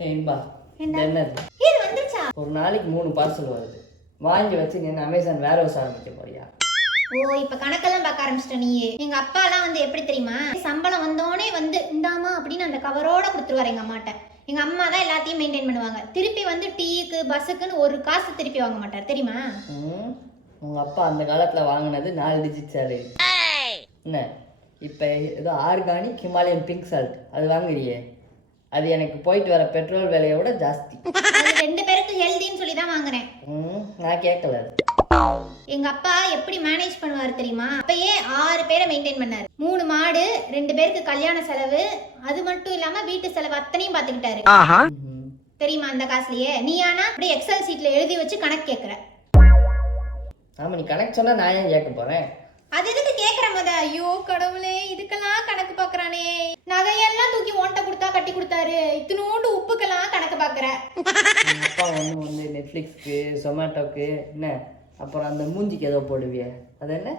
இன்பா என்னது இது வந்துச்சா? ஒரு நாளைக்கு 3 பார்சல் வருது. வாங்கி வச்சு நீ அமேசான் வேர் ஹவுஸ் ஆரம்பிக்க போறியா? ஓ, இப்ப கணக்கெல்லாம் பார்க்க ஆரம்பிச்சிட்ட நீயே. எங்க அப்பாலாம் வந்து எப்படி தெரியுமா, சம்பளம் வந்தோடனே வந்து இந்தாமா அப்படின்னு அந்த கவரோட கொடுத்துருவாரு எங்க அம்மாட்ட. எங்க அம்மா தான் எல்லாத்தையும் மெயின்டைன் பண்ணுவாங்க. திருப்பி வந்து டீக்கு பஸ்ஸுக்குன்னு ஒரு காசு திருப்பி வாங்க மாட்டார் தெரியுமா? உங்க அப்பா அந்த காலத்துல வாங்கினது 4 டிஜிட் சேலரி. என்ன இப்போ ஏதோ ஆர்கானிக் ஹிமாலயன் பிங்க் சால்ட் அது வாங்குறியே, அது எனக்கு போயிட்டு வர பெட்ரோல் விலையை விட ஜாஸ்தி. அது 2 பேருக்கு ஹெல்தின்னு சொல்லி தான் வாங்குறேன். நான் கேட்கல. எங்க அப்பா எப்படி மேனேஜ் பண்ணுவாரு தெரியுமா? அப்பயே 6 பேரை மெயின்டைன் பண்ணாரு. 3 மாடு, 2 பேருக்கு கல்யாண செலவு, அது மட்டும் இல்லாம வீட்டு செலவு அத்தனையும் பாத்துக்கிட்டாரு தெரியுமா? அந்த காசுலயே நீ ஆனா அப்படியே எக்ஸல் சீட்ல எழுதி வச்சு கணக்கு கேக்குற. ஆமா, நீ கணக்கு சொன்னா நான் ஏன் கேட்க போறேன்? அது எதுக்கு கேக்குற முத? ஐயோ கடவுளே, இதுக்கெல்லாம் கணக்கு பாக்குறானே. நகையெல்லாம் தூக்கி ஓட்ட கொடுத்தா கட்டி கொடுத்தாரு, இத்தினோண்டு உப்புக்கெல்லாம் கணக்கு பாக்குற. அப்பா வந்து நெட்ஃப்ளிக்ஸ்க்கு, சொமேட்டோக்கு, என்ன அப்புறம் அந்த மூஞ்சிக்கு ஏதோ போடுவிய, அது என்ன